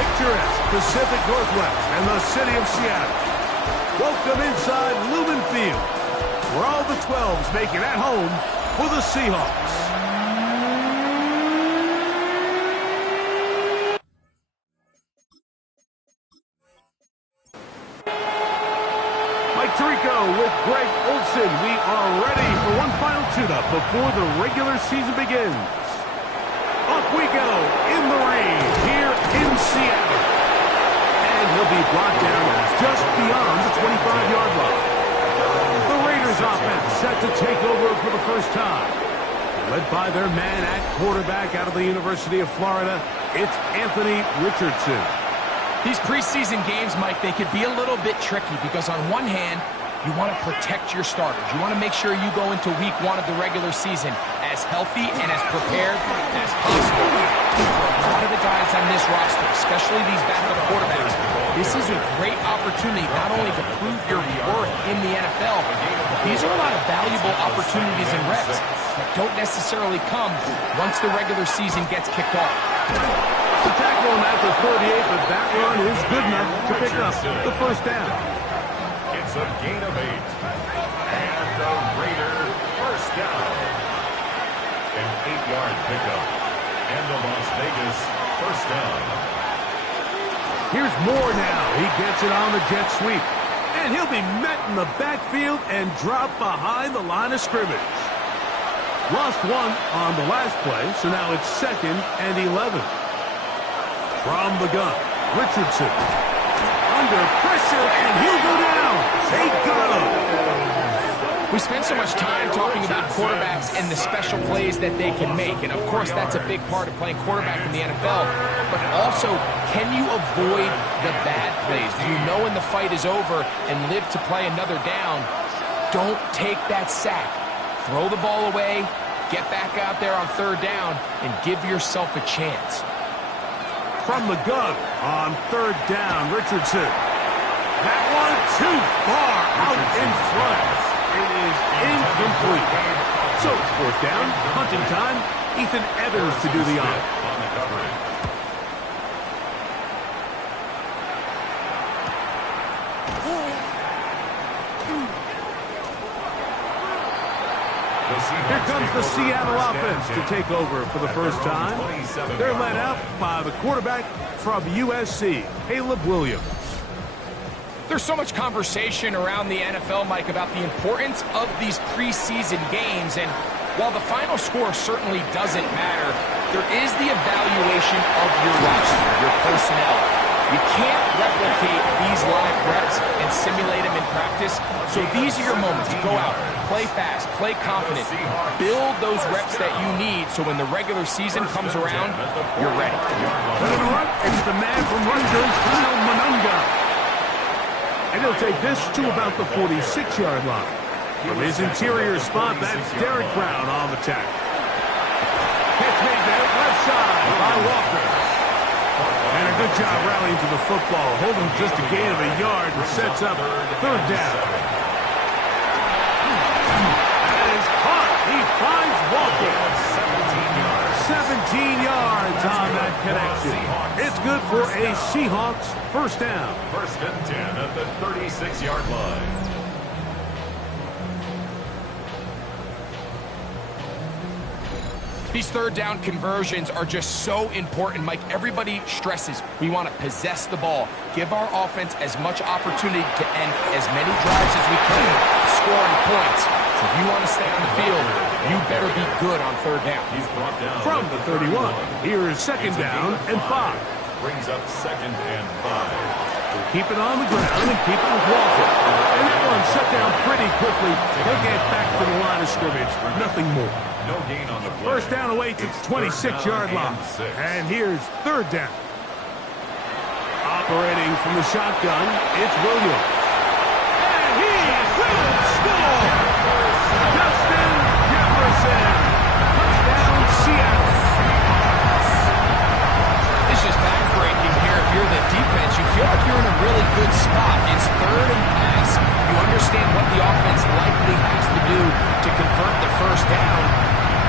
picturesque Pacific Northwest and the city of Seattle. Welcome inside Lumen Field, where all the 12s make it at home for the Seahawks. Mike Tirico with Greg Olson. We are ready for one final tune-up before the regular season begins. Off we go in the rain here in Seattle. And he'll be brought down just beyond the 25-yard line. The Raiders offense set to take over for the first time. Led by their man at quarterback out of the University of Florida, it's Anthony Richardson. These preseason games, Mike, they could be a little bit tricky because on one hand, you want to protect your starters. You want to make sure you go into week 1 of the regular season as healthy and as prepared as possible. For a lot of the guys on this roster, especially these backup quarterbacks, this is a great opportunity not only to prove your worth in the NFL, but these are a lot of valuable opportunities and reps that don't necessarily come once the regular season gets kicked off. The tackle him at the 38, but that run is good enough to pick up the first down. It's a gain of 8. And the Raider first down. An 8-yard pickup. And the Las Vegas first down. Here's Moore now. He gets it on the jet sweep. And he'll be met in the backfield and dropped behind the line of scrimmage. Lost one on the last play, so now it's 2nd and 11. From the gun, Richardson. Under pressure, and he'll go down. They got him. We spend so much time talking about quarterbacks and the special plays that they can make. And, of course, that's a big part of playing quarterback in the NFL. But also, can you avoid the bad plays? Do you know when the fight is over and live to play another down? Don't take that sack. Throw the ball away, get back out there on 3rd down, and give yourself a chance. From the gun on 3rd down, Richardson. That one too far out in front. It is incomplete. So it's 4th down, hunting time. Ethan Evans to do the honor. Here comes the Seattle offense to take over for the first time. They're led out by the quarterback from USC, Caleb Williams. There's so much conversation around the NFL, Mike, about the importance of these preseason games. And while the final score certainly doesn't matter, there is the evaluation of your roster, your personnel. You can't replicate these live reps and simulate them in practice. So these are your moments. Go out, play fast, play confident, build those reps that you need so when the regular season comes around, you're ready. It's the man from Rutgers, Kyle Monunga. And he'll take this to about the 46-yard line. From his interior spot, that's Derek Brown on the tackle. It's made there, left side by Walker. And a good job rallying to the football, holding just a gain of a yard and sets up 3rd down. That is caught. He finds Walker. 17 yards on that connection. It's good for a Seahawks first down. 1st and 10 at the 36-yard line. These 3rd down conversions are just so important, Mike. Everybody stresses we want to possess the ball, give our offense as much opportunity to end as many drives as we can, scoring points. So if you want to stay on the field, you better be good on 3rd down. He's brought down from the 31. Here is 2nd down and 5. Brings up 2nd and 5. We'll keep it on the ground and keep it with Walker. And that one shut down pretty quickly. He'll get back to the line of scrimmage. Nothing more. No gain on the play. First down awaits at 26-yard line. And here's 3rd down. Operating from the shotgun, it's Williams. And he will score! Justin Jefferson. Touchdown, Seattle. It's just backbreaking here. If you're the defense, you feel like you're in a really good spot. It's 3rd and pass. You understand what the offense likely has to do to convert the first down.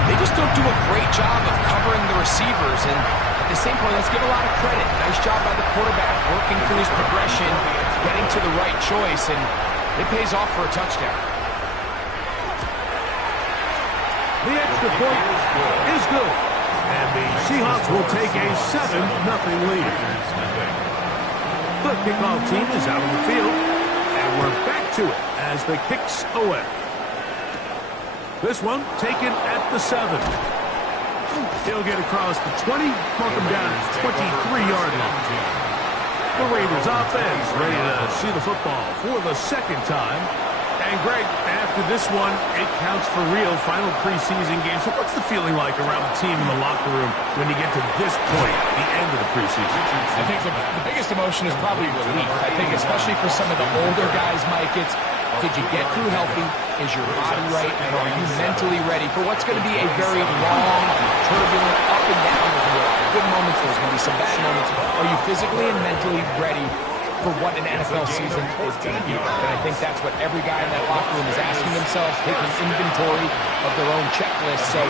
They just don't do a great job of covering the receivers, and At the same point, let's give a lot of credit. Nice job by the quarterback, working through his progression, getting to the right choice, and it pays off for a touchdown. The extra point is good. And the Seahawks will take a 7-0 lead. The kickoff team is out on the field. And we're back to it as the kicks away. This one taken at the 7. He'll get across the 20, mark him down at 23-yard line. The Raiders offense ready to see the football for the second time. And Greg, after this one, it counts for real. Final preseason game. So what's the feeling like around the team in the locker room when you get to this point, the end of the preseason? I think the biggest emotion is probably relief. I think especially for some of the older guys, Mike, it's did you get through healthy? Is your body right? And are you mentally ready for what's going to be a very long, turbulent, up and down? There's going to be good moments. There's going to be some bad moments. Are you physically and mentally ready for what an NFL season is going to be like? And I think that's what every guy in that locker room is asking themselves, taking inventory of their own checklist. So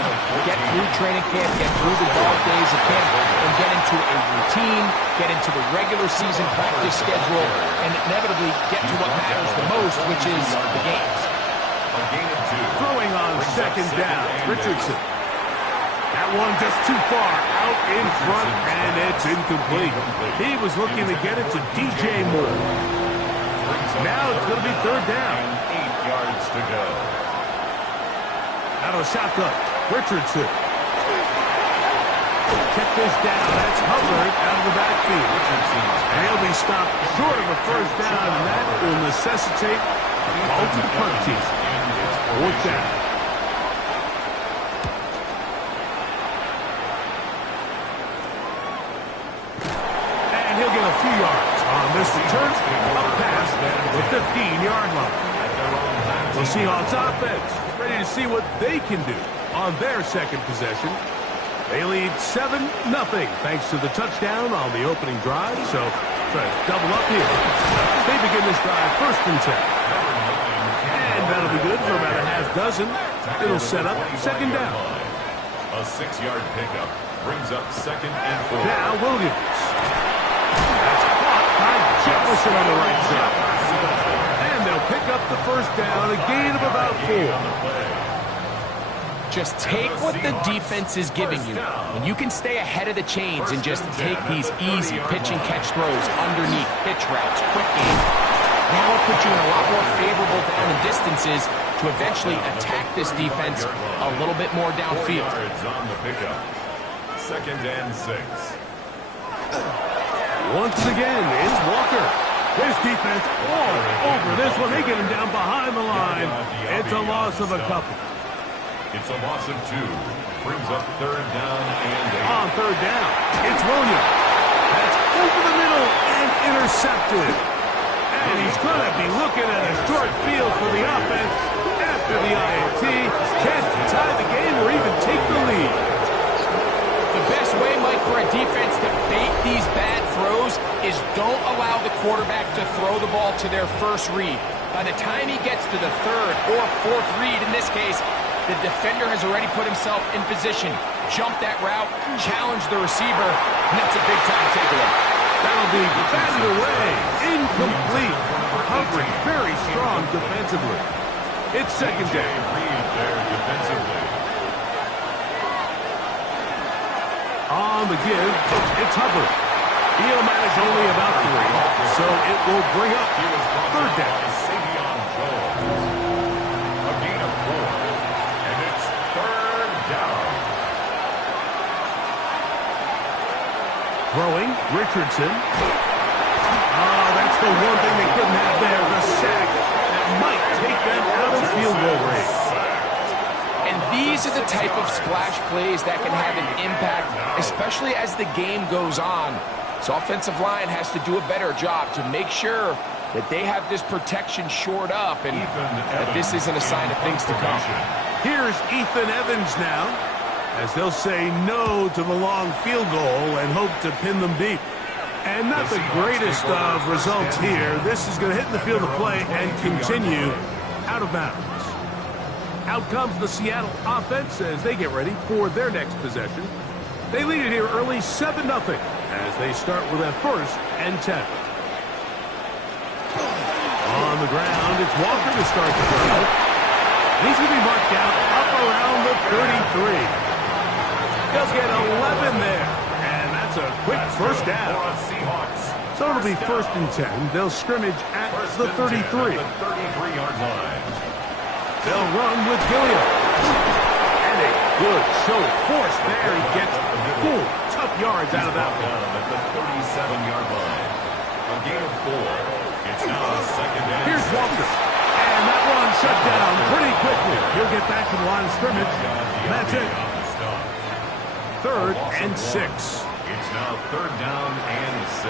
get through training camp, get through the dog days of camp, and get into a routine, get into the regular season practice schedule, and inevitably get to what matters the most, which is the games. Throwing on second down, Richardson. That one just too far out in front, and it's incomplete. He was looking to get it to DJ Moore. Now it's going to be third down. 8 yards to go. Out of the shotgun, Richardson. Check this down. That's Hubbard out of the backfield. And he'll be stopped short of a first down, and that will necessitate a call to the punt team. It's fourth down. Few yards on this return, up past the 15-yard line. The Seahawks offense ready to see what they can do on their second possession. They lead 7-0 thanks to the touchdown on the opening drive. So try to double up here. They begin this drive first and 10. And that'll be good for about a half dozen. It'll set up second down. A 6-yard pickup brings up second and 4. Now Williams. Jefferson on the right side. And they'll pick up the first down, a gain of about 4. Just take what the defense is giving you, and you can stay ahead of the chains and just take these easy pitch and catch throws underneath pitch routes, quick game. That will put you in a lot more favorable down and distances to eventually attack this defense a little bit more downfield. On the pickup. Second and 6. Once again is Walker. His defense all over this one. They get him down behind the line. It's a loss of a couple. It's a loss of 2. Brings up third down and 8. On third down, it's Williams. That's over the middle and intercepted. And he's going to be looking at a short field for the offense after the INT. Chance to tie the game or even take the lead. The best way, Mike, for a defense to bait these bad throws is don't allow the quarterback to throw the ball to their first read. By the time he gets to the third or fourth read, in this case, the defender has already put himself in position, jump that route, challenge the receiver, and that's a big-time takeaway. That'll be batted away, incomplete. Coverage very strong defensively. It's second down. Read there defensively. On the give, it's Hubbard. He'll manage only about 3, so it will bring up third down. A gain of 4, and it's third down. Throwing, Richardson. Oh, that's the one thing they couldn't have there, the sack that might take them out of field goal range. And these are the type of splash plays that can have an impact, especially as the game goes on. So offensive line has to do a better job to make sure that they have this protection shored up and that this isn't a sign of things to come. Here's Ethan Evans now, as they'll say no to the long field goal and hope to pin them deep. And not the greatest of results here. This is going to hit in the field of play and continue out of bounds. Out comes the Seattle offense as they get ready for their next possession. They lead it here early 7-0 as they start with a 1st and 10. On the ground, it's Walker to start the drive. He's going to be marked down up around the 33. He'll get 11 there, and that's a quick first down. So it'll be 1st and 10. They'll scrimmage at the 33. 33-yard line. They'll run with Gilliam. And a good show of force there. He gets 4 tough yards out of that one. At the 37-yard line. A gain of 4. It's now a 2nd and Here's Walker. And that one shut down pretty quickly. He'll get back to the line of scrimmage. That's it. 3rd and 6. It's now 3rd down and 6.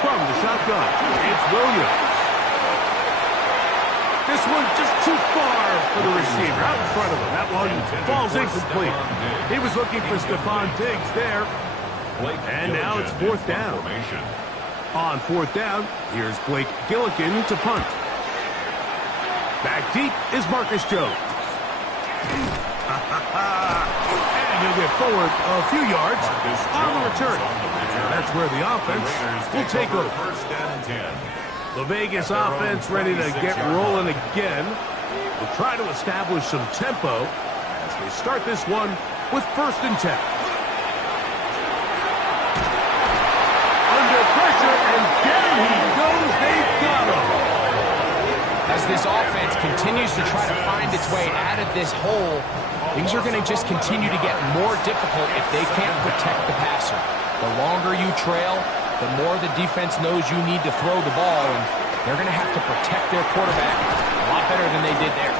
From the shotgun, it's Williams. This one just too far for the receiver out in front of him. That one falls incomplete. He was looking for Stephon Diggs there. And now it's 4th down. On 4th down, here's Blake Gillikin to punt. Back deep is Marcus Jones. And he'll get forward a few yards on the return. And that's where the offense will take over. 1st and 10. The Vegas offense ready to get rolling again. We'll try to establish some tempo as they start this one with 1st and 10. Under pressure, and there he goes. They've got him. As this offense continues to try to find its way out of this hole, things are going to just continue to get more difficult if they can't protect the passer. The longer you trail, the more the defense knows you need to throw the ball, and they're going to have to protect their quarterback a lot better than they did there.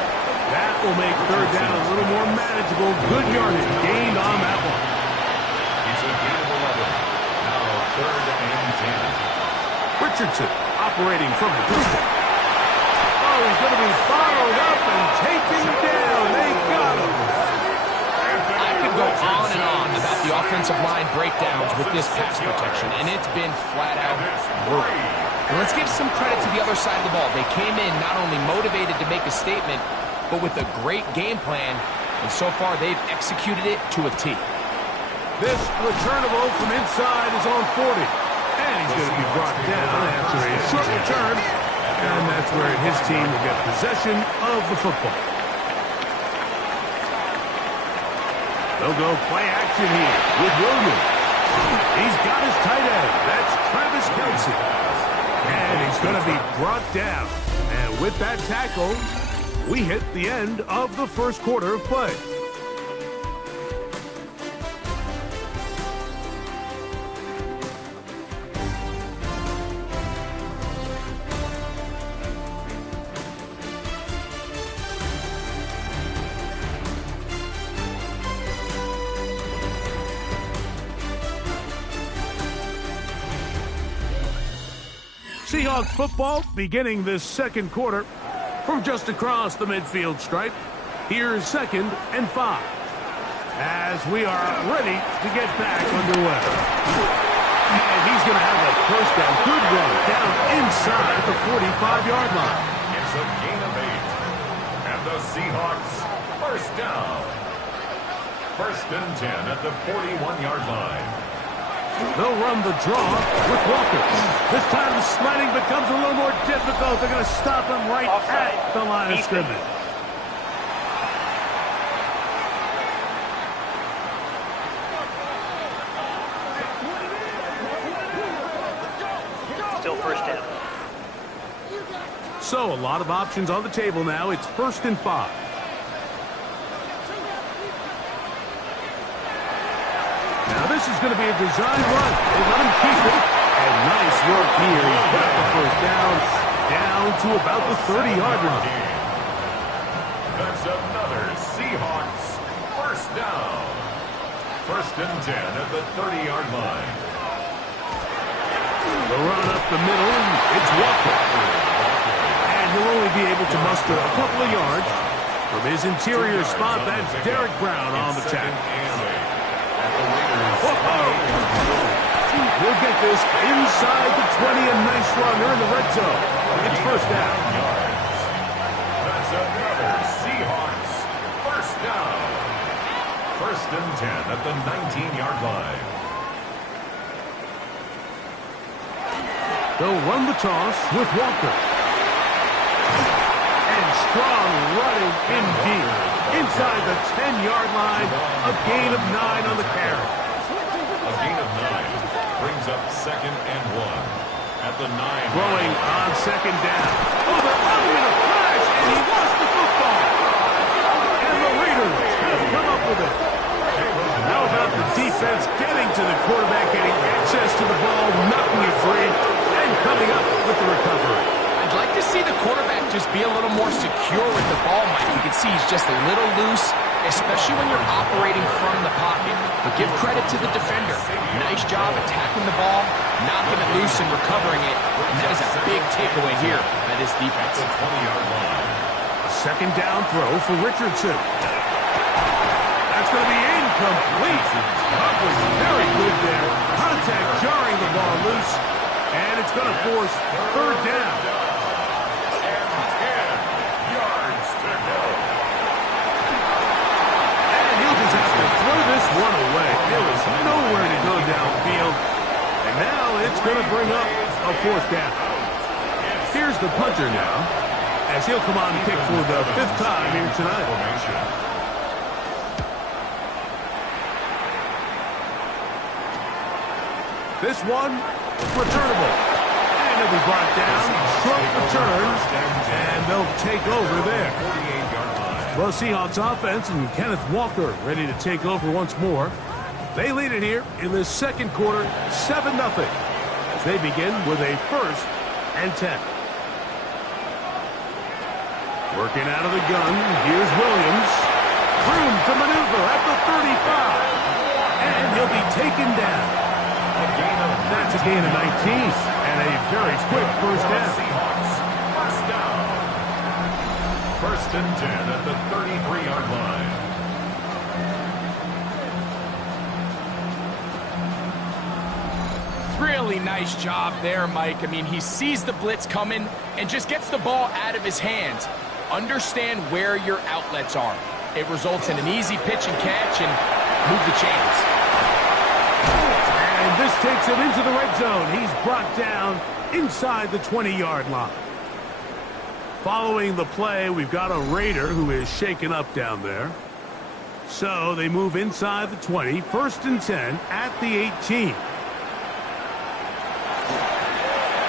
That will make 3rd down a little more manageable. Good yardage gained on that one. It's a gain of 11. Now 3rd and 10. Richardson operating from the pistol. Oh, he's going to be followed up and taken down. They got him. I could go on and on about the offensive line breakdowns with this pass protection, and it's been flat out brutal. And let's give some credit to the other side of the ball. They came in not only motivated to make a statement, but with a great game plan, and so far they've executed it to a T. This returnable from inside is on 40. And he's going to be brought down after a short return. And that's where his team will get possession of the football. They'll go play action here with Williams. He's got his tight end. That's Travis Kelce. And he's going to be brought down. And with that tackle, we hit the end of the 1st quarter of play. Seahawks football beginning this 2nd quarter from just across the midfield stripe. Here's 2nd and 5 as we are ready to get back underway. And he's going to have a 1st down. Good run down inside the 45-yard line. It's a gain of 8. And the Seahawks 1st down. 1st and 10 at the 41-yard line. They'll run the draw with Walker. This time the sliding becomes a little more difficult. They're going to stop him right at the line of scrimmage. Still 1st down. So a lot of options on the table now. It's 1st and 5. Now this is going to be a design run. They let him keep it. And nice work here. He's got the 1st down to about the 30-yard line. That's another Seahawks 1st down. 1st and 10 at the 30-yard line. The run up the middle. It's Walker. And he'll only be able to muster a couple of yards from his interior spot. That's Derek Brown on the tackle. We'll get this inside the 20. A nice run. They're in the red zone. It's first down. That's another Seahawks first down. First and 10 at the 19-yard line. They'll run the toss with Walker. And strong running in deep. Inside the 10-yard line. A gain of 9 on the carry. A gain of 9 brings up second and 1 at the 9. Throwing on second down. Oh, they're running in a flash, and he lost the football. And the Raiders have come up with it. How about the defense getting to the quarterback, getting access to the ball, knocking it free, and coming up with the recovery? I'd like to see the quarterback just be a little more secure with the ball, Mike. You can see he's just a little loose, especially when you're operating from the pocket. But give credit to the defender. Nice job attacking the ball, knocking it loose and recovering it. And that is a big takeaway here by this defense. 20-yard line. A second down throw for Richardson. That's going to be incomplete. That was very good there. Contact jarring the ball loose. And it's going to force third down. And 10 yards to go. And he'll just have to throw this one away. There was nowhere to go downfield. And now it's going to bring up a fourth down. Here's the punter now, as he'll come on to kick for the 5th time here tonight. This one, returnable. And he'll be brought down. Short returns, and they'll take over there. 48-yard line. Well, Seahawks offense and Kenneth Walker ready to take over once more. They lead it here in the second quarter, 7-0, as they begin with a 1st and 10. Working out of the gun, here's Williams. Room to maneuver at the 35. And he'll be taken down. That's a gain of 19 and a very quick first down. Seahawks first down. First and 10 at the 33-yard line. Really nice job there, Mike. I mean, he sees the blitz coming and just gets the ball out of his hands. Understand where your outlets are. It results in an easy pitch and catch and move the chains. And this takes him into the red zone. He's brought down inside the 20-yard line. Following the play, we've got a Raider who is shaken up down there. So they move inside the 20, 1st and 10 at the 18.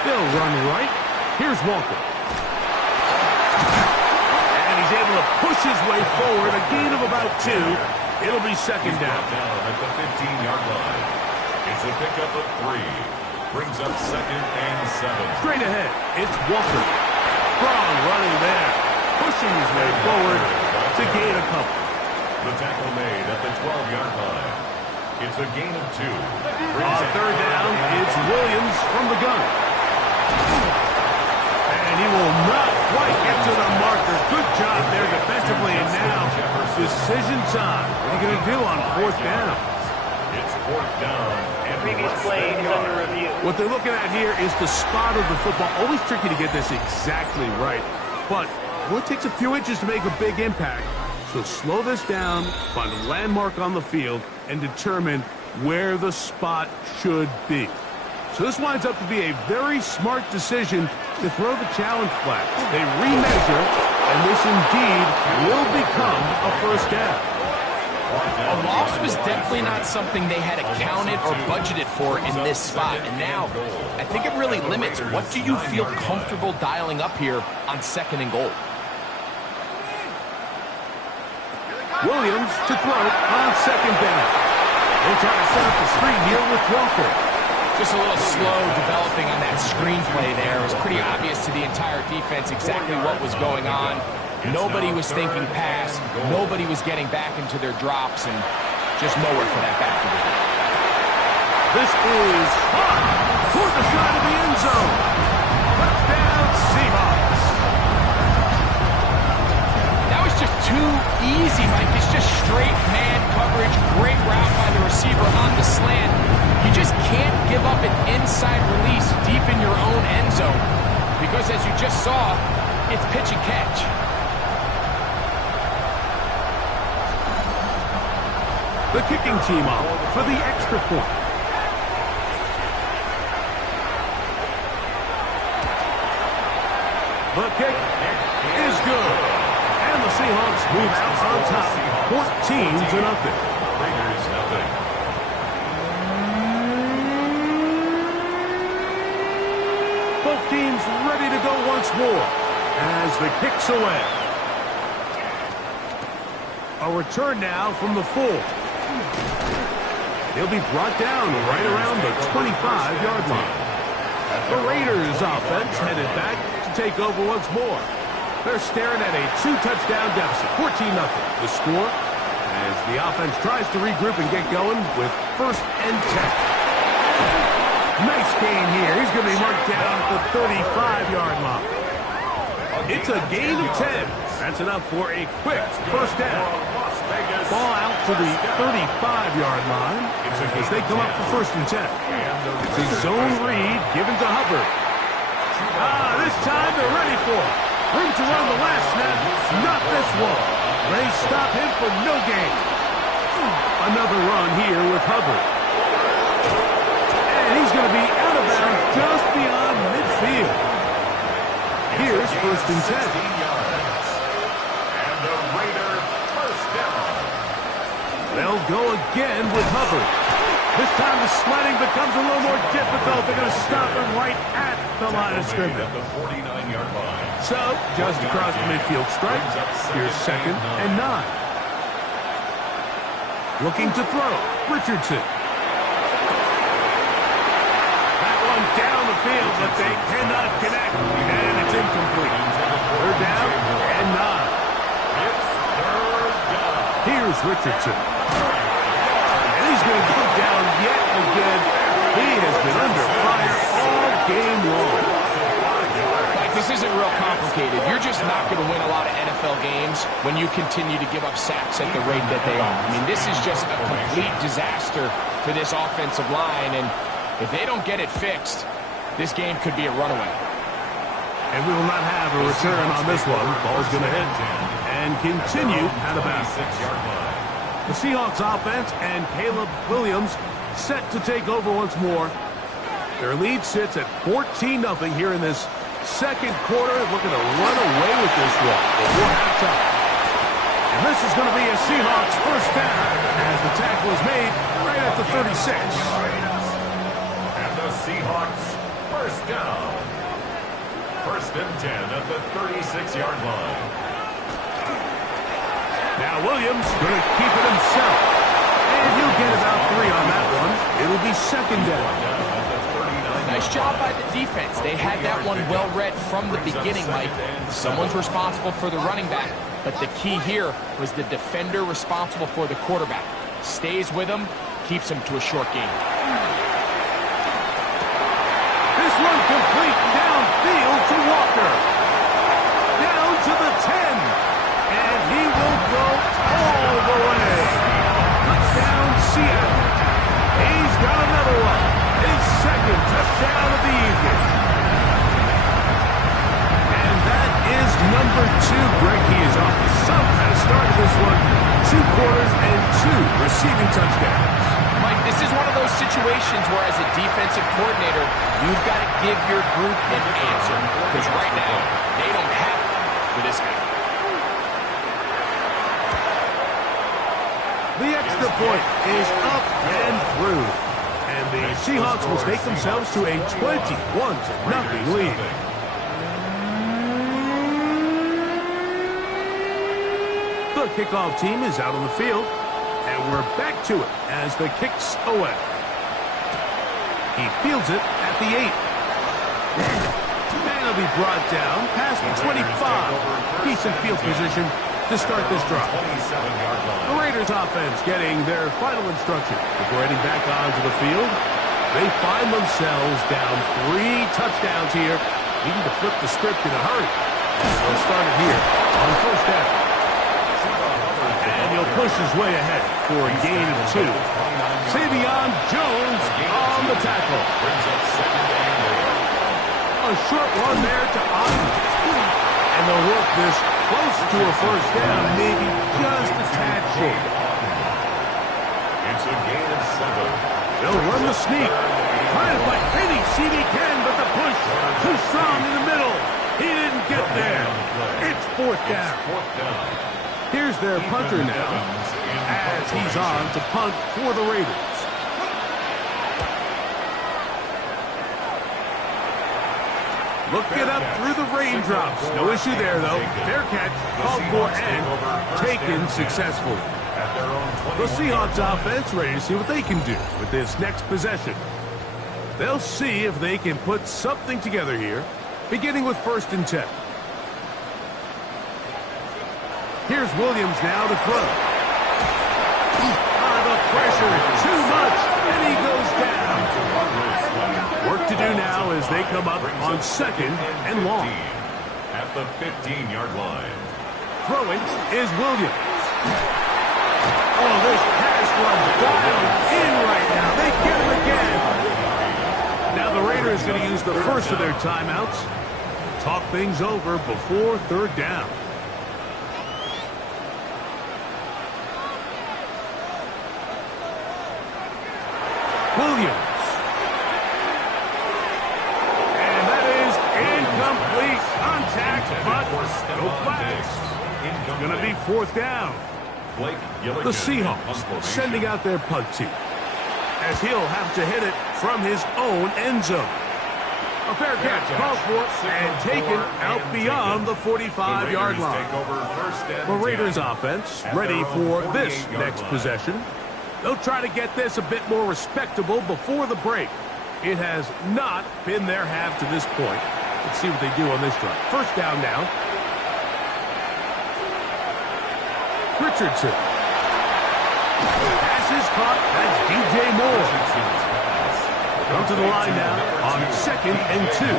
They'll run right. Here's Walker. And he's able to push his way forward. A gain of about 2. It'll be second down. At the 15-yard line. It's a pickup of 3. Brings up second and 7. Straight ahead, it's Walker. Strong running there. Pushing his way forward to gain a couple. The tackle made at the 12-yard line. It's a gain of 2. On third down, it's Williams from the gun. And he will not quite get to the marker. Good job there defensively, and now decision time. What are you going to do on 4th down? It's 4th down. And previous play is under review. What they're looking at here is the spot of the football. Always tricky to get this exactly right. But it takes a few inches to make a big impact. So slow this down, find a landmark on the field, and determine where the spot should be. So this winds up to be a very smart decision to throw the challenge flag. They remeasure, and this indeed will become a first down. A loss was definitely not something they had accounted or budgeted for in this spot. And now, I think it really limits what do you feel comfortable dialing up here on 2nd and goal. Williams to throw on 2nd down. They'll try to set up the screen here with Walker. Just a little slow developing on that screenplay there. It was pretty obvious to the entire defense exactly what was going on. Nobody was thinking pass. Nobody was getting back into their drops, and just nowhere for that back to be. This is hot toward the side of the end zone. Touchdown, Seahawks. That was just too easy, Mike. It's just straight man coverage. Great route by the receiver on the slant. You just can't give up an inside release deep in your own end zone because, as you just saw, it's pitch and catch. The kicking team off for the extra point. The kick is good. And the Seahawks move out on top. 14-0. Raiders nothing. Both teams ready to go once more as the kick's away. A return now from the 4. He'll be brought down right around the 25-yard line. The Raiders offense headed back to take over once more. They're staring at a 2-touchdown deficit, 14-0. The score as the offense tries to regroup and get going with 1st and 10. Nice gain here. He's going to be marked down at the 35-yard line. It's a gain of 10. That's enough for a quick 1st down. Ball out to the 35-yard line as they come up for 1st and 10. It's a zone read given to Hubbard. This time they're ready for it. Room to run the last snap. Not this one. They stop him for no gain. Another run here with Hubbard. And he's going to be out of bounds just beyond midfield. Here's 1st and 10. And the Raider 1st down. They'll go again with Hubbard. This time the sledding becomes a little more difficult. They're going to stop him right at the line of scrimmage. At the 49-yard line. So, just across the midfield stripe, here's 2nd and 9. Looking to throw, Richardson. That one down the field, but they cannot connect. And it's incomplete. 3rd down and 9. It's 3rd down. Here's Richardson. And he's going to go down yet again. He has been under fire all game long. This isn't real complicated. You're just not going to win a lot of NFL games when you continue to give up sacks at the rate that they are. I mean, this is just a complete disaster for this offensive line, and if they don't get it fixed, this game could be a runaway. And we will not have a return on this one. Ball's going to hit and continue out of bounds. The Seahawks offense and Caleb Williams set to take over once more. Their lead sits at 14-0 here in this 2nd quarter, looking to run away with this one before halftime. And this is going to be a Seahawks 1st down as the tackle is made right at the 36. And the Seahawks 1st down. 1st and 10 at the 36-yard line. Now Williams going to keep it himself. And he'll get about 3 on that one. It'll be 2nd down. Nice job by the defense. They had that one well read from the beginning, Mike. Someone's responsible for the running back, but the key here was the defender responsible for the quarterback. Stays with him, keeps him to a short gain. This one complete downfield to Walker. Down to the 10. And he will go all the way. Touchdown, Seattle. He's got another one. His 2nd touchdown of the evening. And that is number 2. Greg, he is off to some kind of start of this one. 2 quarters and 2 receiving touchdowns. Mike, this is one of those situations where as a defensive coordinator, you've got to give your group an answer. Because right now, they don't have it for this guy. The extra point is up and through. And the Seahawks will take themselves to a 21-0 lead. The kickoff team is out on the field, and we're back to it as the kick's away. He fields it at the 8. And he'll be brought down past the 25. Decent field position to start this drive. The Raiders offense getting their final instruction before heading back onto the field. They find themselves down 3 touchdowns here, needing to flip the script in a hurry. They'll start it here on 1st down. pushes way ahead for a gain of 2. Savion Jones on the tackle. Brings up second and 8. A short one there to Otten. And they'll work this close to a first down, maybe just a tad short. It's a gain of 7. They'll run the sneak. Trying to fight any seat he can, but the push too strong in the middle. He didn't get there. It's fourth down. Here's their punter now as he's on to punt for the Raiders. Looking up through the raindrops. No issue there, though. Fair catch, called for and taken successfully. The Seahawks offense ready to see what they can do with this next possession. They'll see if they can put something together here, beginning with 1st and 10. Here's Williams now to throw. The pressure is too much, and he goes down. Work to do now as they come up on 2nd and long. At the 15-yard line. Throwing is Williams. Oh, this pass runs dialed in right now. They get him again. Now the Raiders going to use the first of their timeouts. Talk things over before 3rd down. Williams. And that is incomplete contact, but no flags. It's going to be 4th down. The Seahawks sending out their punt team as he'll have to hit it from his own end zone. A fair catch called for and taken out beyond the 45-yard line. The Raiders offense ready for this next possession. They'll try to get this a bit more respectable before the break. It has not been their half to this point. Let's see what they do on this drive. 1st down now. Richardson. Pass is caught. That's DJ Moore. Come to the line now on 2nd and 2. 8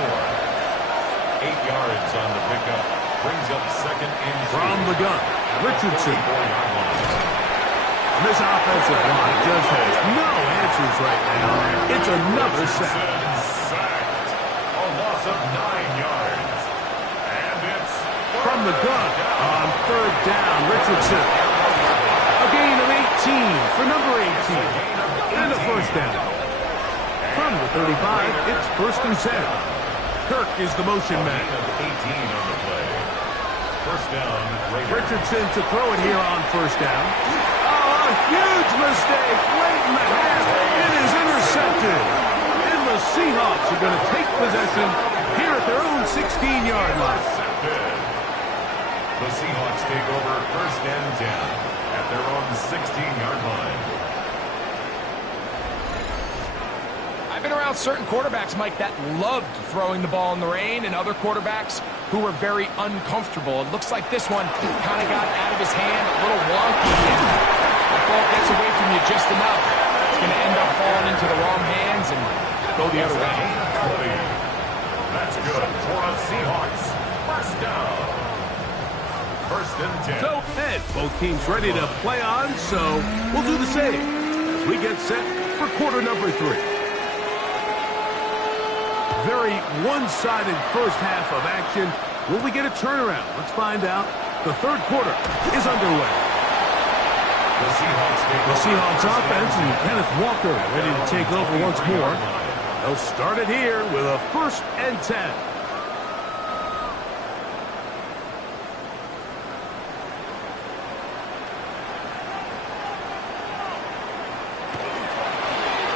yards on the pickup. Brings up 2nd and 2. From the gun, Richardson. This offensive line just has no answers right now. It's another sack. Sacked. A loss of 9 yards. And it's from the gun on 3rd down, Richardson. A gain of 18 for number 18. And a first down. From the 35, it's 1st and 10. Kirk is the motion man. 18 on the play. First down, Raiders. Richardson to throw it here on 1st down. Oh, a huge mistake late in the half. It is intercepted. And the Seahawks are going to take possession here at their own 16-yard line. The Seahawks take over 1st and 10 at their own 16-yard line. I've been around certain quarterbacks, Mike, that loved throwing the ball in the rain, and other quarterbacks who were very uncomfortable. It looks like this one kind of got out of his hand, a little wonky, and the ball gets away from you just enough. It's going to end up falling into the wrong hands and go the other way. That's good for the Seahawks. First down. 1st and 10. So, Ed, both teams ready to play on, so we'll do the same as we get set for quarter number 3. Very one-sided first half of action. Will we get a turnaround? Let's find out. The 3rd quarter is underway. The Seahawks offense and Kenneth Walker ready to take over once more. They'll start it here with a 1st and 10.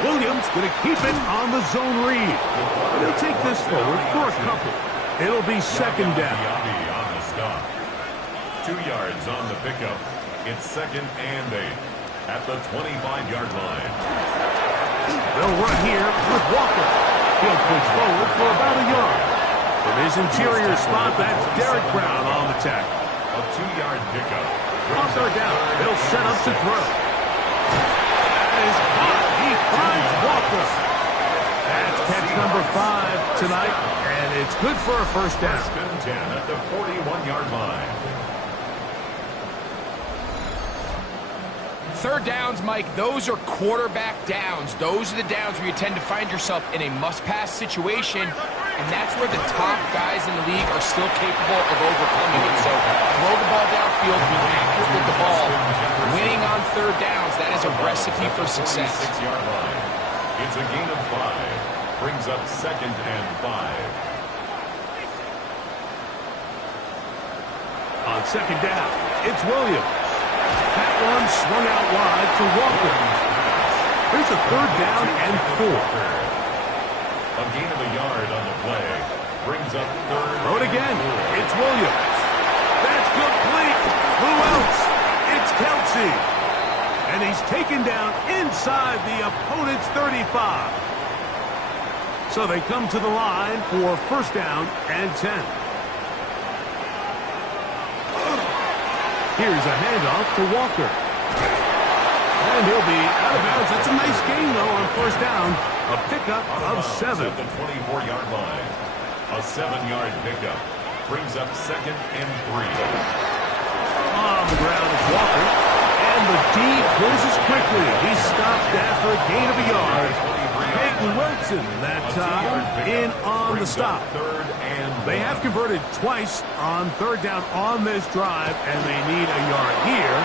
Williams going to keep it on the zone read. And he'll take this forward for a couple. It'll be 2nd down. On the stop. 2 yards on the pickup. It's 2nd and 8 at the 25-yard line. They'll run here with Walker. He'll push forward for about a yard. From his interior spot, that's Derek Brown on the tackle. A 2-yard pickup. On 3rd down, they'll set up to throw. That is caught. He finds Walker. That's catch number 5 tonight, and it's good for a 1st down. 1st and 10 at the 41-yard line. Third downs, Mike, those are quarterback downs. Those are the downs where you tend to find yourself in a must-pass situation, and that's where the top guys in the league are still capable of overcoming it. So throw the ball downfield, be accurate with the ball. Winning on third downs, that is a recipe for success. 6-yard line. It's a gain of 5. Brings up 2nd and 5. On second down, it's Williams. That one swung out wide to Walker. Here's a third down and 4. A gain of a yard on the play. Brings up 3rd. Throw it again. It's Williams. That's complete. Who else? It's Kelsey. And he's taken down inside the opponent's 35. So they come to the line for first down and 10. Here's a handoff to Walker. And he'll be out of bounds. It's a nice gain, though, on first down. A pickup of 7. At the 24-yard line. A 7-yard pickup. Brings up 2nd and 3. On the ground is Walker. And the D closes quickly. He stopped after a gain of a yard. Peyton Wilson that time in on the stop. They have converted twice on third down on this drive, and they need a yard here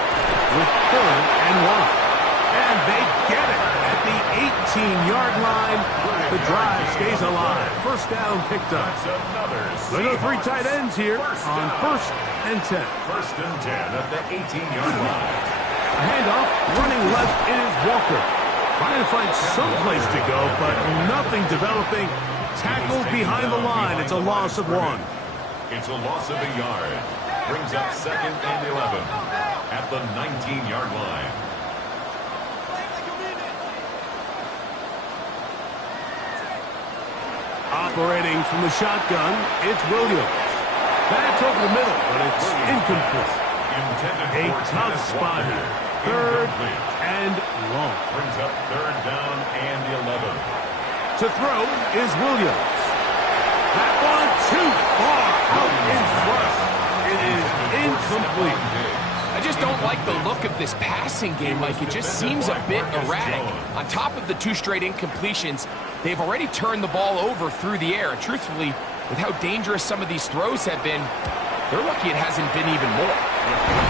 with 3rd and 1. And they get it at the 18-yard line. The drive stays alive. First down picked up. They go 3 tight ends here on 1st and 10. 1st and 10 at the 18-yard line. A handoff, running left is Walker. Trying to find some place to go, but nothing developing. Tackled behind the line. It's a loss of 1. It's a loss of a yard. Brings up 2nd and 11 at the 19-yard line. Operating from the shotgun, it's Williams. That's over the middle, but it's incomplete. A tough spot here. 3rd and long. Brings up 3rd down and 11. To throw is Williams. That one too far out in front. It is incomplete. I just don't like the look of this passing game, Mike. It just seems a bit erratic. On top of the 2 straight incompletions, they've already turned the ball over through the air. And truthfully, with how dangerous some of these throws have been, they're lucky it hasn't been even more.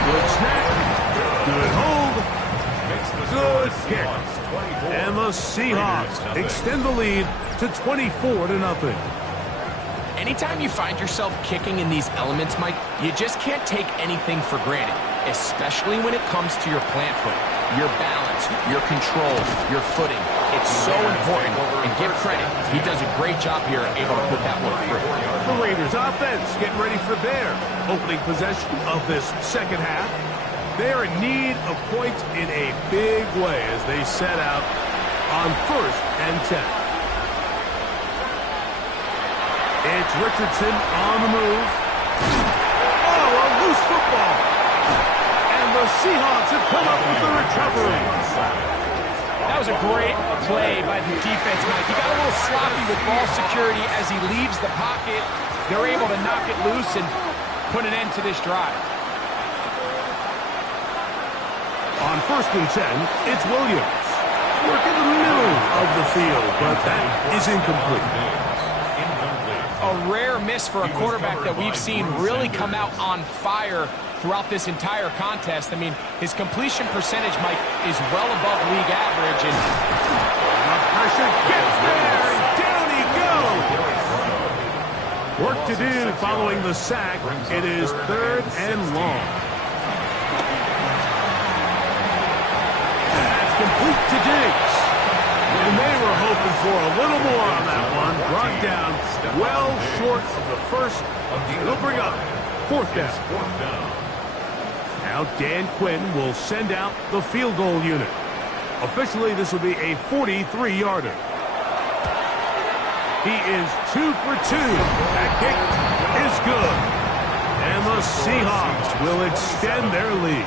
Good snap. Good hold. Good kick. And the Seahawks extend the lead to 24-0. Anytime you find yourself kicking in these elements, Mike, you just can't take anything for granted, especially when it comes to your plant foot, your balance, your control, your footing. It's so important, and give credit. He does a great job here, able to put that one through. The Raiders offense getting ready for their opening possession of this second half. They're in need of points in a big way as they set out on 1st and 10. It's Richardson on the move. Oh, a loose football. And the Seahawks have come up with the recovery. That was a great play by the defense, Mike. He got a little sloppy with ball security as he leaves the pocket. They're able to knock it loose and put an end to this drive. On 1st and 10, it's Williams. Work in the middle of the field, but that is incomplete. A rare miss for a quarterback that we've seen really come out on fire throughout this entire contest. I mean, his completion percentage, Mike, is well above league average. And the pressure gets there, and down he goes. Work to do following the sack. It is 3rd and long. That's complete to Diggs. And they were hoping for a little more on that one. Brought down well short of the first. It'll bring up 4th down. Now Dan Quinn will send out the field goal unit. Officially, this will be a 43-yarder. He is 2 for 2. That kick is good. And the Seahawks will extend their lead.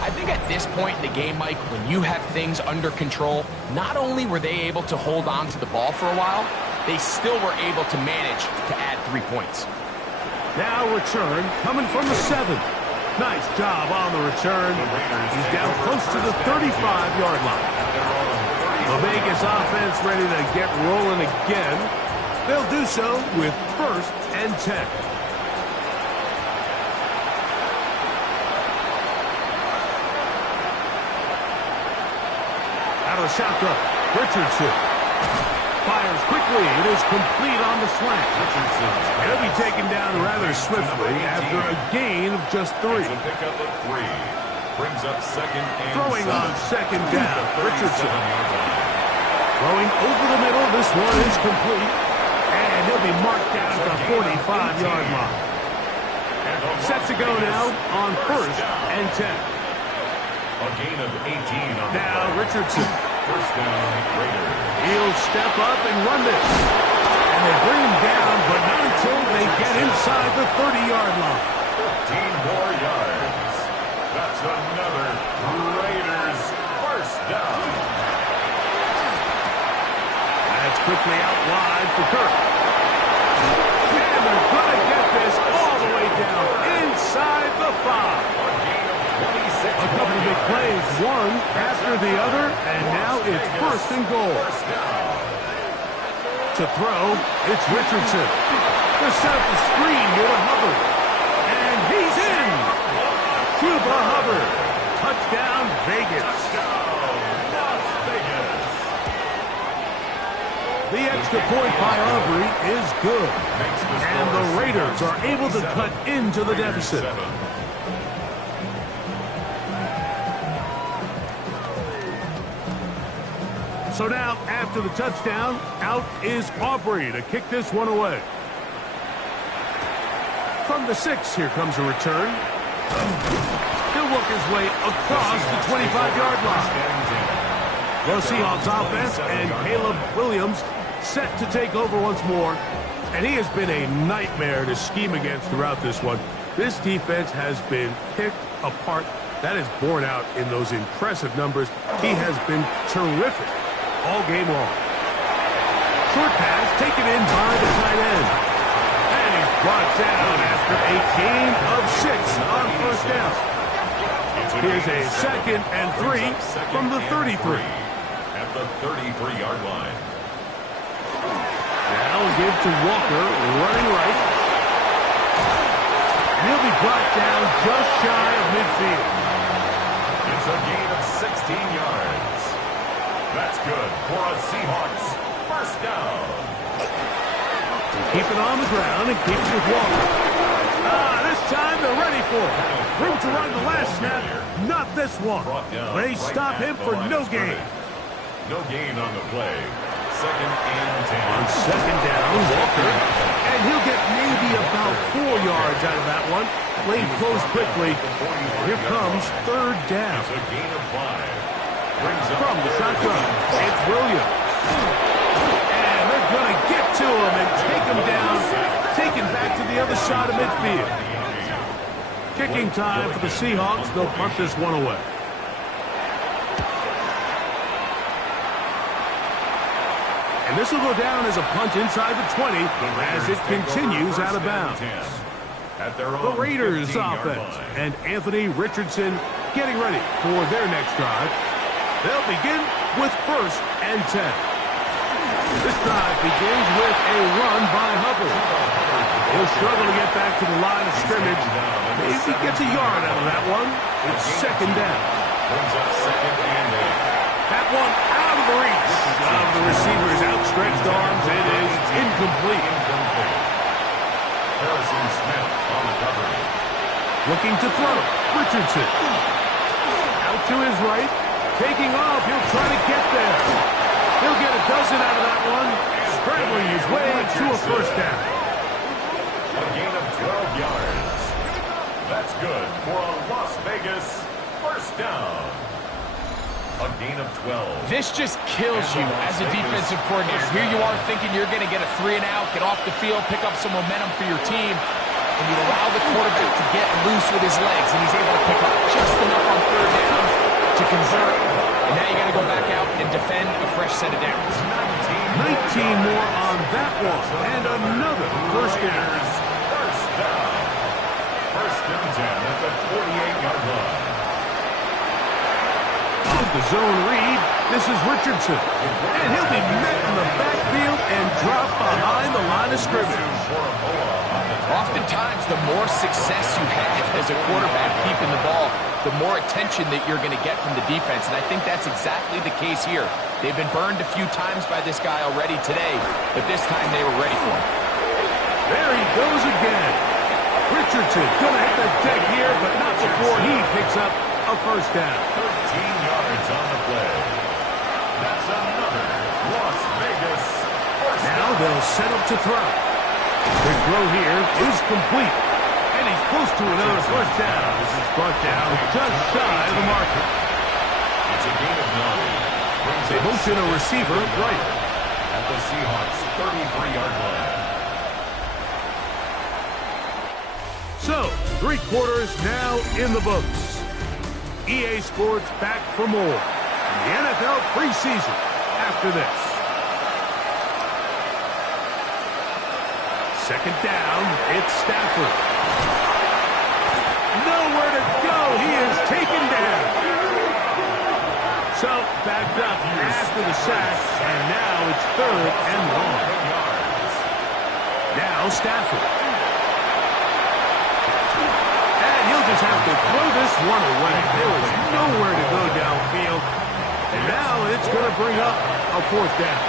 I think at this point in the game, Mike, when you have things under control, not only were they able to hold on to the ball for a while, they still were able to manage to add 3 points. Now return coming from the 7. Nice job on the return. He's down close to the 35-yard line. The Vegas offense ready to get rolling again. They'll do so with 1st and 10. Out of the shotgun, Richardson fires quickly. It is complete on the slant. He'll be taken down rather swiftly after a gain of just 3. It's a pickup of 3. Brings up 2nd and Throwing 7. on 2nd down, Richardson. Throwing over the middle. This one is complete. And he'll be marked down at the 45-yard line. Set to go now on 1st and 10. A gain of 18 on the Now play. Richardson. 1st down, Raiders. He'll step up and run this. And they bring him down, but not until they get inside the 30-yard line. 15 more yards. That's another Raiders 1st down. That's quickly out wide for Kirk. And they're going to get this all the way down inside the 5. A gain of 26. A couple of big plays, one after the other, and now it's 1st and goal. 1st down. To throw, it's Richardson. They're set up the screen here to Hubbard. And he's in. Cuba Hubbard. Touchdown, Vegas. Las Vegas. The extra point by Aubrey is good. And the Raiders are able to cut into the deficit. 7. So now, after the touchdown, out is Aubrey to kick this one away. From the 6, here comes a return. He'll work his way across the 25-yard line. The Seahawks offense and Caleb Williams set to take over once more. And he has been a nightmare to scheme against throughout this one. This defense has been picked apart. That is borne out in those impressive numbers. He has been terrific all game long. Short pass taken in by the tight end. And he's brought down after a gain of 6 on 1st down. Here's a 2nd and 3 from the 33. At the 33-yard line. Now give to Walker, running right. And he'll be brought down just shy of midfield. It's a gain of 16 yards. That's good for a Seahawks 1st down. Keep it on the ground and keeps it with Walker. This time they're ready for it. Room to run the last snap, not this one. But they stop him for no gain. No gain on the play. 2nd and 10. On 2nd down, Walker. And he'll get maybe about 4 yards out of that one. Lane closed quickly. Here comes 3rd down. It's a gain of 5. Brings up From the shotgun, it's Williams. And they're going to get to him and take him down. Taken back to the other side of midfield. Kicking time for the Seahawks. They'll punt this one away. And this will go down as a punt inside the 20 as it continues out of bounds. The Raiders offense and Anthony Richardson getting ready for their next drive. They'll begin with 1st and 10. This drive begins with a run by Hubbard. He'll struggle to get back to the line of scrimmage. Maybe gets a yard out of that one. It's 2nd down. Brings up 2nd and 8. That one out of the reach of the receiver's outstretched arms. It is incomplete. Harrison Smith on the cover. Looking to throw. Richardson. Out to his right. Taking off. He'll try to get there. He'll get a dozen out of that one. Scrambling his way to a 1st down. A gain of 12 yards. That's good for a Las Vegas 1st down. A gain of 12. This just kills you as a defensive coordinator. Here you are thinking you're going to get a 3 and out, get off the field, pick up some momentum for your team, and you allow the quarterback to get loose with his legs, and he's able to pick up just enough on 3rd down to convert. And now you got to go back out and defend a fresh set of downs. 19 more on that one, and another 1st down. 1st down. 1st and 10 at the With the zone read, this is Richardson. And he'll be met in the backfield and dropped behind the line of scrimmage. Oftentimes, the more success you have as a quarterback keeping the ball, the more attention that you're going to get from the defense. And I think that's exactly the case here. They've been burned a few times by this guy already today, but this time they were ready for him. There he goes again. Richardson going to hit the deck here, but not before he picks up a first down. 13 yards on the play. That's another Las Vegas first down. Now they'll set up to throw. The throw here is complete. And he's close to another first down. This is brought down just shy of the marker. It's a gain of 9. They motion a receiver right At the Seahawks' 33-yard line. So, 3 quarters now in the books. EA Sports back for more. The NFL preseason after this. Second down, it's Stafford. Nowhere to go. He is taken down. So, backed up after the sack, and now it's 3rd and long. Now Stafford. And he'll just have to throw this one away. There was nowhere to go downfield. And now it's going to bring up a 4th down.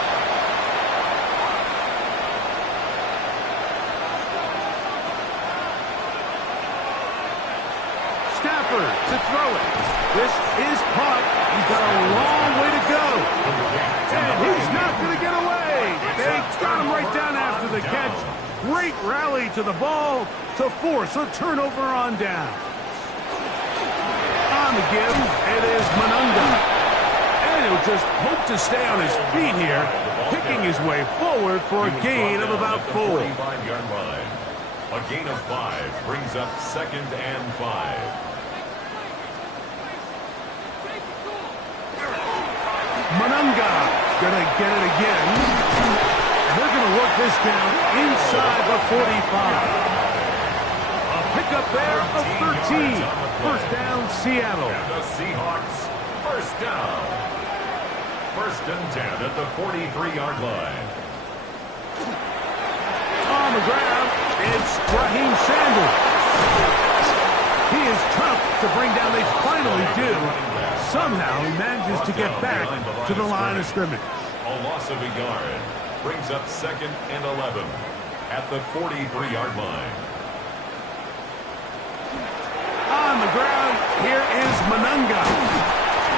Stafford to throw it. This is caught. He's got a long way to go. And he's not going to get away. They got him right down after the catch. Great rally to the ball to force a turnover on down. On the give, it is Monunga. And he'll just hope to stay on his feet here, picking his way forward for a gain of about 4. 45-yard line. A gain of 5 brings up 2nd and 5. Monunga gonna get it again. They're gonna work this down inside the 45. A pickup there of 13. First down, Seattle. And the Seahawks, first down. 1st and 10 at the 43-yard line. On the ground, it's Raheem Sanders. He is tough to bring down. They finally do. Somehow he manages to get back to the line of scrimmage. A loss of a yard brings up 2nd and 11 at the 43-yard line. On the ground, here is Monunga.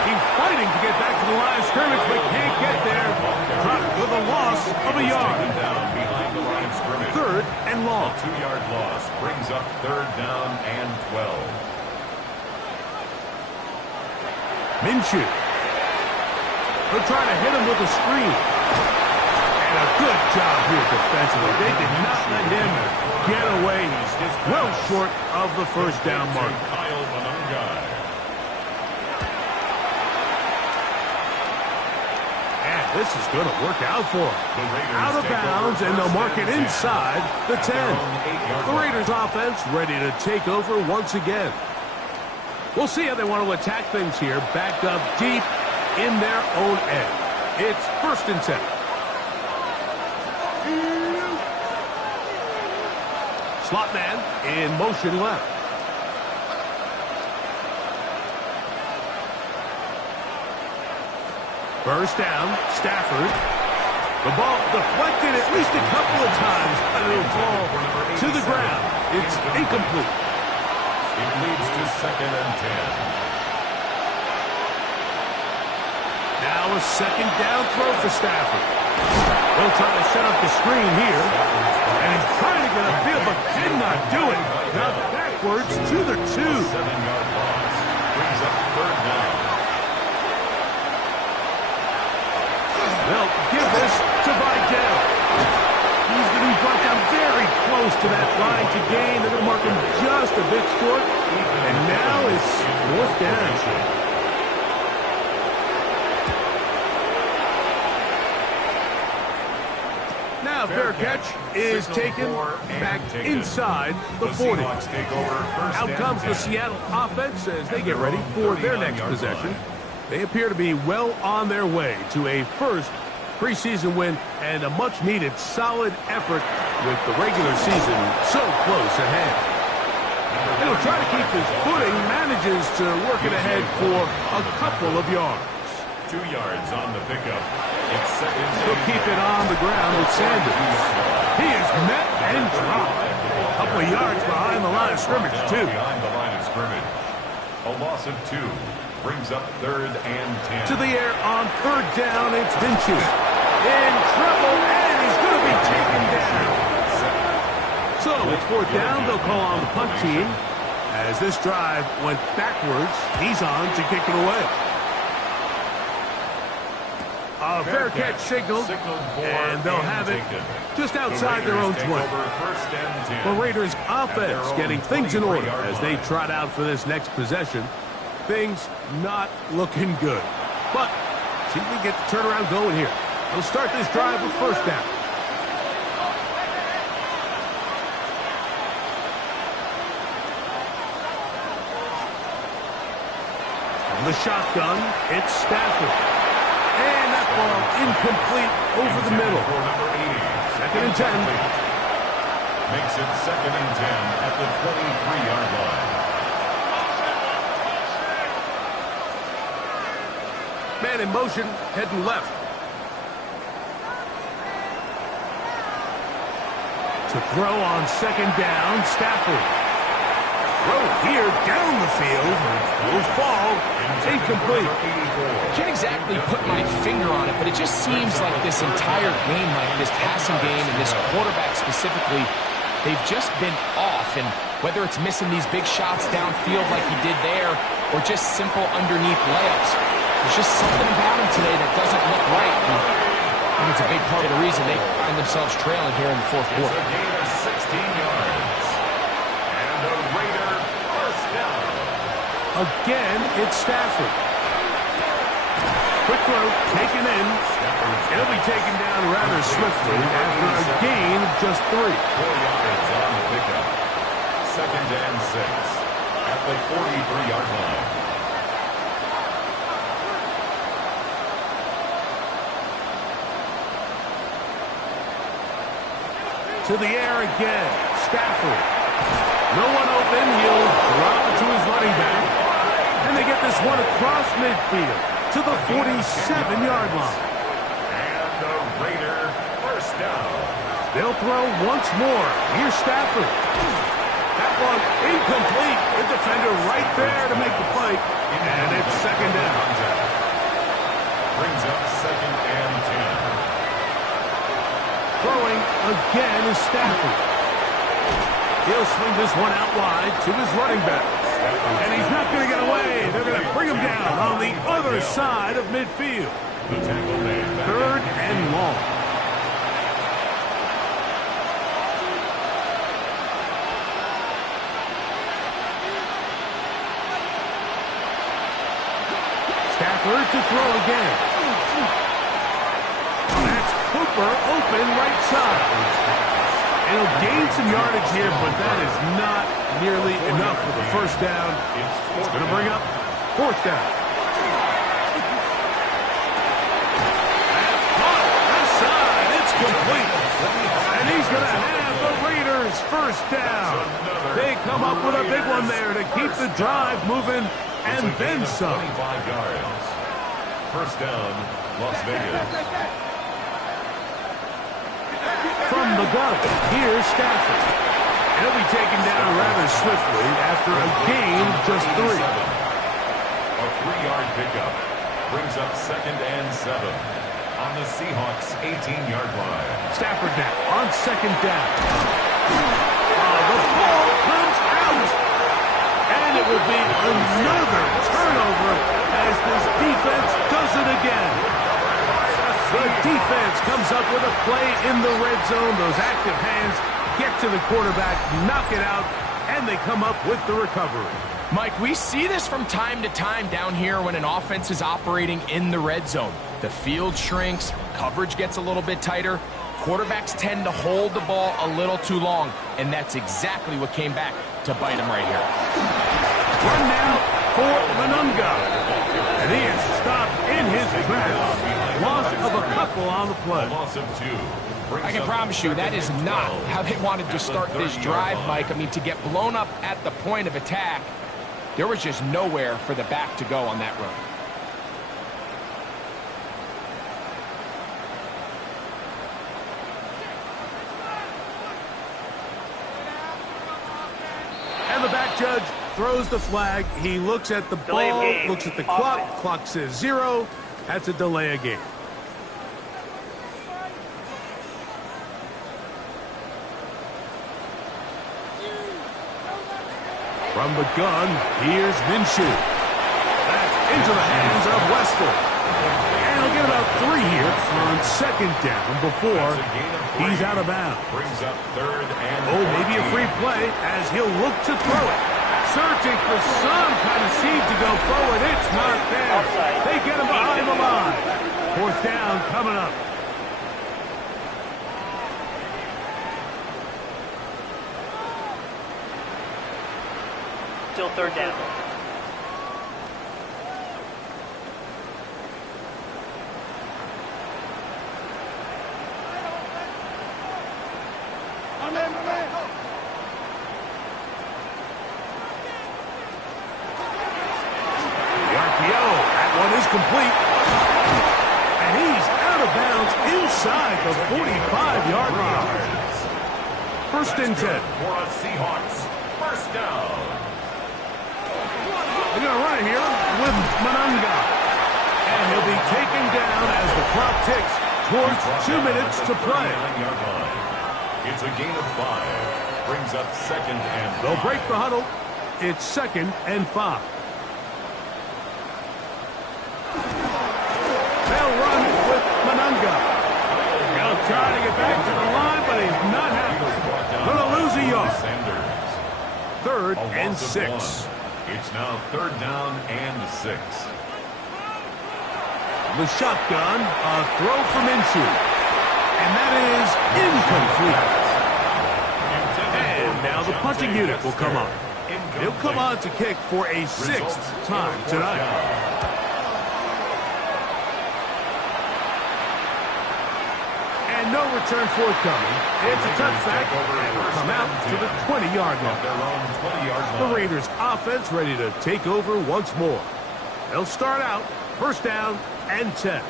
He's fighting to get back to the line of scrimmage, but can't get there. Dropped for the loss of a yard. Down behind the line of scrimmage. 3rd and long. A 2-yard loss brings up 3rd down and 12. Minshew. They're trying to hit him with a screen. And a good job here defensively. They did not let him get away. He's well short of the first down mark. Kyle Monunga. And this is going to work out for him. Out of bounds, and they'll mark it inside the 10. The Raiders offense ready to take over once again. We'll see how they want to attack things here, backed up deep in their own end. It's 1st and 10. Slot man in motion left. First down, Stafford. The ball deflected at least a couple of times, but it'll fall to the ground. It's incomplete. It leads to 2nd and 10. Now a 2nd down throw for Stafford. They'll try to set up the screen here. And he's trying to get a field, but did not do it. Now backwards to the 2. 7-yard loss brings up 3rd down. They'll give this to Vidal. He's going to be brought down very close to that line to gain. They're going to mark him just a bit short. And now it's 4th down. Now fair catch is taken back inside the 40. Out comes the Seattle offense as they get ready for their next possession. They appear to be well on their way to a first preseason win and a much-needed solid effort with the regular season so close ahead. He'll try to keep his footing, manages to work it ahead for a couple of yards. 2 yards on the pickup. It's second. He'll keep it on the ground with Sanders. He is met and dropped. A couple of yards behind the line of scrimmage, too. Behind the line of scrimmage. A loss of 2 brings up 3rd and 10. To the air on 3rd down, it's Vinci. In trouble, and he's going to be taken down. So it's 4th down. They'll call on the punt team. As this drive went backwards, he's on to kick it away. A fair catch signaled, and they'll have it just outside their own 20. The Raiders offense getting things in order as they trot out for this next possession. Things not looking good. But see if we get the turnaround going here. They'll start this drive with 1st down. From the shotgun, it's Stafford. And that ball incomplete over the middle. 2nd and 10. Makes it 2nd and 10 at the 23-yard line. Man in motion, heading left. To throw on 2nd down, Stafford. Throw here down the field. Will fall. Incomplete. I can't exactly put my finger on it, but it just seems like this entire game, like this passing game and this quarterback specifically, they've just been off. And whether it's missing these big shots downfield like he did there or just simple underneath layups, there's just something about him today that doesn't look right. And I think it's a big part of the reason they find themselves trailing here in the 4th quarter. It's a gain of 16 yards. And a Raider first down. Again, it's Stafford. Quick throw, taken in. It'll be taken down rather swiftly after a gain of just 3. 4 yards on the pickup. 2nd and 6 at the 43-yard line. To the air again, Stafford. No one open, he'll drop it to his running back. And they get this one across midfield to the 47-yard line. And the Raider first down. They'll throw once more. Here's Stafford. That one incomplete. The defender right there to make the play. And it's 2nd down. Brings up 2nd and 10. Throwing again is Stafford. He'll swing this one out wide to his running back. And he's not going to get away. They're going to bring him down on the other side of midfield. 3rd and long. Stafford to throw again. That's Cooper open right side. It'll gain some yardage here, but that is not nearly enough for the 1st down. It's going to bring up 4th down. That's caught left side. It's complete. And he's going to have the Raiders 1st down. They come up with a big one there to keep the drive moving and then some. 25 yards. 1st down, Las Vegas. From the gun, here's Stafford. He'll be taken down rather swiftly after a gain of just 3. A 3-yard pickup brings up 2nd and 7 on the Seahawks' 18-yard line. Stafford now on 2nd down. The ball comes out. And it will be another turnover as this defense does it again. The defense comes up with a play in the red zone. Those active hands get to the quarterback, knock it out, and they come up with the recovery. Mike, we see this from time to time down here when an offense is operating in the red zone. The field shrinks, coverage gets a little bit tighter, quarterbacks tend to hold the ball a little too long, and that's exactly what came back to bite them right here. Run now for Manunga. And he is stopped in his tracks. Loss of a couple on the play. Loss of 2. I can promise you that is not how they wanted to start this drive, Mike. I mean, to get blown up at the point of attack, there was just nowhere for the back to go on that run. And the back judge throws the flag. He looks at the ball, looks at the clock. Clock says 0. That's a delay of game. From the gun, here's Minshew. That's into the hands of Wester. And he'll get about 3 here on second down before he's out of bounds. Brings up third and maybe a free play as he'll look to throw it. Searching for some kind of seed to go forward. It's not there. They get him behind the line. Fourth down coming up. Still third down. Complete. And he's out of bounds inside the 45-yard line. First and 10. For a Seahawks. First down. They're going to run it here with Manunga. And he'll be taken down as the clock ticks towards 2 minutes to play. It's a gain of 5. Brings up second and 5. They'll break the huddle. It's second and 5. They'll run with Manunga. He'll try to get back to the line, but he's not happy. Going to lose a yard. Third and 6. It's now third down and 6. The shotgun, a throw from Minshew. And that is incomplete. And now the punting unit will come on. He'll come on to kick for a 6th time tonight. And no return forthcoming. It's a touchback, and will come out to the 20-yard line. The Raiders' offense ready to take over once more. They'll start out first down and 10.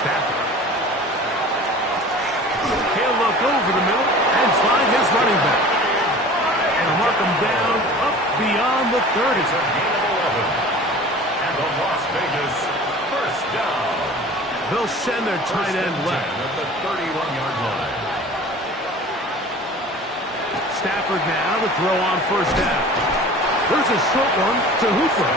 Stafford. He'll look over the middle and find his running back. And mark him down up beyond the 30. It's a gain of 11. And the Las Vegas first down. They'll send their tight end left at the 31-yard line. Stafford now to throw on first down. There's a short one to Hooper.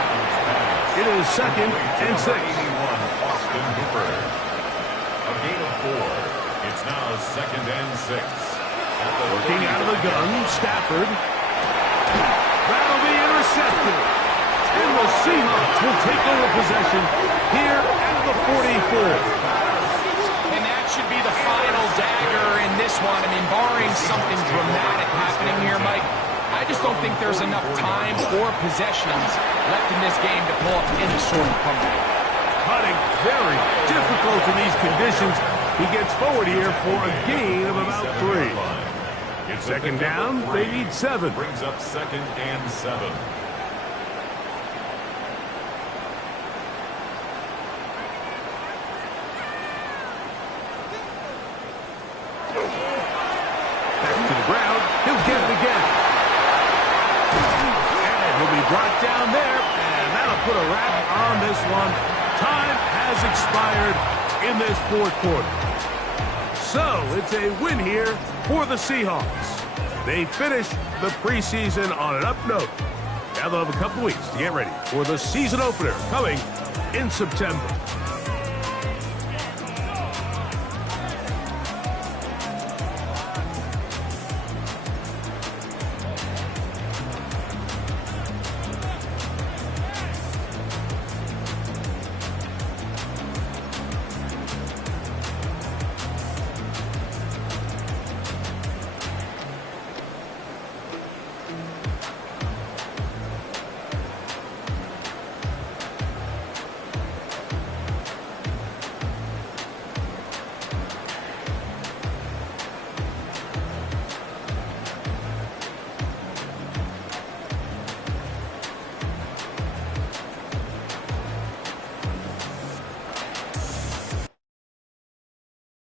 It is second and 6. Austin Hooper. A gain of 4. It's now second and 6. Working out of the gun, Stafford. That'll be intercepted. And the Seahawks will take over possession here at the 44. And that should be the final dagger in this one. I mean, barring something dramatic happening here, Mike, I just don't think there's enough time or possessions left in this game to pull up any sort of comeback. Putting very difficult in these conditions. He gets forward here for a gain of about 3. Second down, they need 7. Brings up second and 7. Back to the ground. He'll get it again. And he'll be brought down there, and that'll put a wrap on this one. Time has expired in this fourth quarter. So it's a win here for the Seahawks. They finish the preseason on an up note. Now they'll have a couple weeks to get ready for the season opener coming in September.